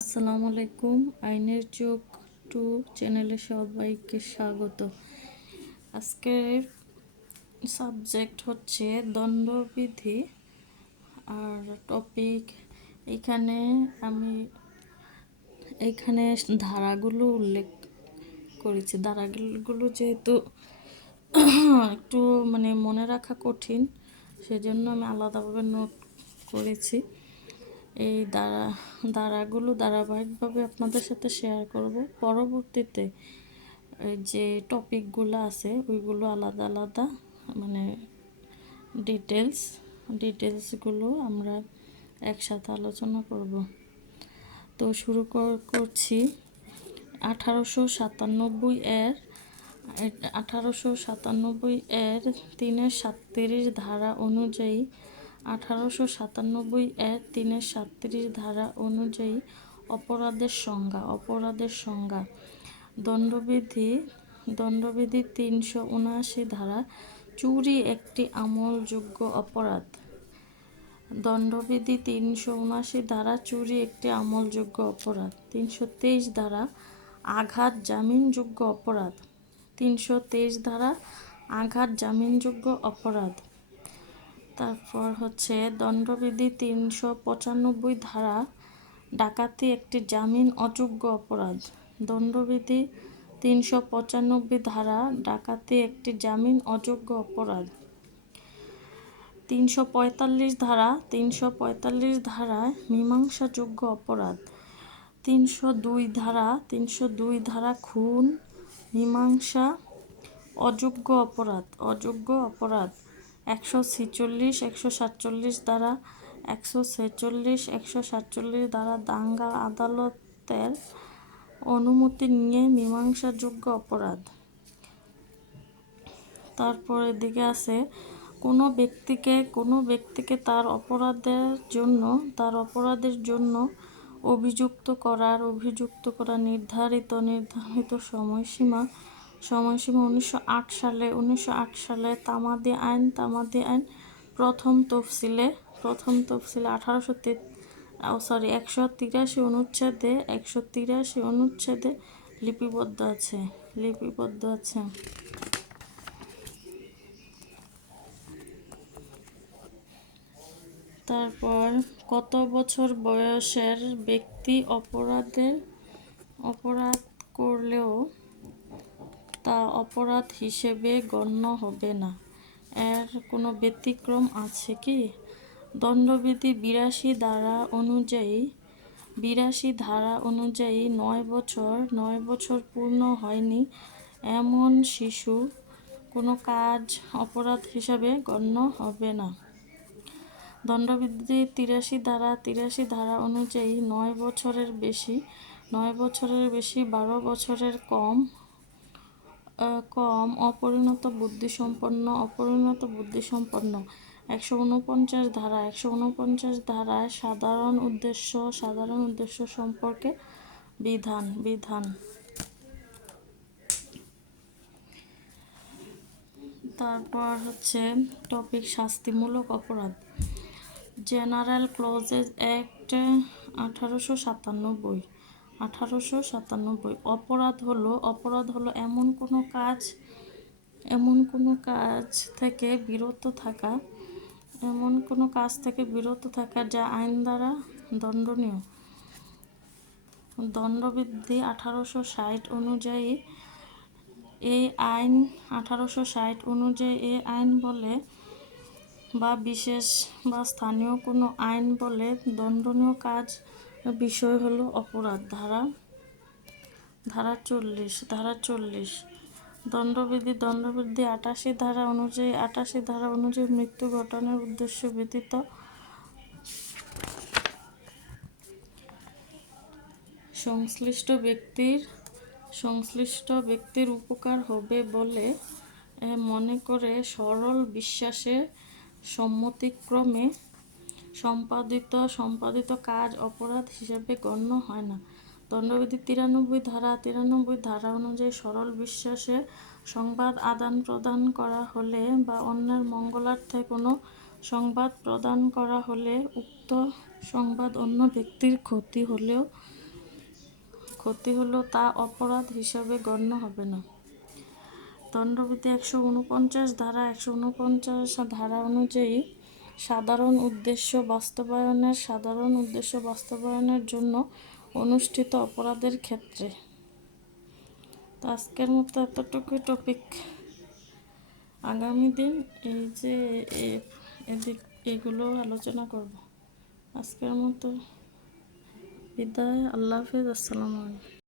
আসসালামু আলাইকুম। আইনের চোখ টু চ্যানেলে সবাইকে স্বাগত। আজকের সাবজেক্ট হচ্ছে দণ্ডবিধি আর টপিক। এইখানে ধারাগুলো উল্লেখ করেছি। ধারাগুলো যেহেতু একটু মনে রাখা কঠিন, সেজন্য আমি আলাদাভাবে নোট করেছি। এই ধারাগুলো ধারাবাহিকভাবে আপনাদের সাথে শেয়ার করব। পরবর্তীতে যে টপিকগুলো আছে ওইগুলো আলাদা আলাদা ডিটেলসগুলো আমরা একসাথে আলোচনা করব। তো শুরু করছি 1897 এর 3-37 ধারা অনুযায়ী 1897 এর 3-37 ধারা অনুযায়ী অপরাধের সংজ্ঞা দণ্ডবিধি 379 ধারা চুরি একটি আমলযোগ্য অপরাধ। দণ্ডবিধি 379 ধারা চুরি একটি আমলযোগ্য অপরাধ। 323 ধারা আঘাত জামিনযোগ্য অপরাধ। 323 ধারা আঘাত জামিনযোগ্য অপরাধ। তারপর হচ্ছে দণ্ডবিধি 395 ধারা ডাকাতি একটি জামিন অযোগ্য অপরাধ। দণ্ডবিধি 395 ধারা ডাকাতি একটি জামিন অযোগ্য অপরাধ। 345 ধারা মীমাংসাযোগ্য অপরাধ। 302 ধারা খুন মীমাংসা অযোগ্য অপরাধ। 146 ধারা 147 ধারা দাঙ্গা আদালতের অনুমতি নিয়ে মীমাংসাযোগ্য অপরাধ। তারপর এদিকে আছে কোনো ব্যক্তিকে তার অপরাধের জন্য অভিযুক্ত করা নির্ধারিত সময়সীমা 1908 সালে তামাদি আইন প্রথম তফসিলে 183 অনুচ্ছেদে লিপিবদ্ধ আছে। তারপর কত বছর বয়সের ব্যক্তি অপরাধ করলেও তা অপরাধ হিসেবে গণ্য হবে না, এর কোনো ব্যতিক্রম আছে কি? দণ্ডবিধি 82 ধারা অনুযায়ী 9 বছর পূর্ণ হয়নি এমন শিশু কোনো কাজ অপরাধ হিসাবে গণ্য হবে না। দণ্ডবিধি 83 ধারা অনুযায়ী 9 বছরের বেশি 12 বছরের কম অপরিণত বুদ্ধিসম্পন্ন 149 ধারায় সাধারণ উদ্দেশ্য সম্পর্কে বিধান। তারপর হচ্ছে টপিক শাস্তিমূলক অপরাধ। General clauses act 1897। অপরাধ হলো এমন কোনো কাজ থেকে বিরত থাকা যা আইন দ্বারা দণ্ডনীয়। দণ্ডবিধি 1860 অনুযায়ী এই আইন বলে বা বিশেষ বা স্থানীয় কোনো আইন বলে দণ্ডনীয় কাজ বিষয় হলো অপরাধ। ধারা 40 দণ্ডবিধি 88 ধারা অনুযায়ী মৃত্যু ঘটানোর উদ্দেশ্য ব্যতীত সংশ্লিষ্ট ব্যক্তির উপকার হবে বলে মনে করে সরল বিশ্বাসে সম্মতিক্রমে সম্পাদিত কাজ অপরাধ হিসেবে গণ্য হয় না। দণ্ডবিধি 93 ধারা অনুযায়ী সরল বিশ্বাসে সংবাদ আদান প্রদান করা হলে বা অন্যের মঙ্গলার্থে কোনো সংবাদ প্রদান করা হলে উক্ত সংবাদ অন্য ব্যক্তির ক্ষতি হলেও ক্ষতি হলেও তা অপরাধ হিসাবে গণ্য হবে না। দণ্ডবিধি 149 ধারা 149 ধারা অনুযায়ী সাধারণ উদ্দেশ্য বাস্তবায়নের জন্য অনুষ্ঠিত অপরাধের ক্ষেত্রে। তো আজকের মতো এতটুকুই টপিক। আগামী দিন এই যে এগুলো আলোচনা করব। আজকের মতো বিদায়। আল্লাহ হাফিজ। আসসালামু আলাইকুম।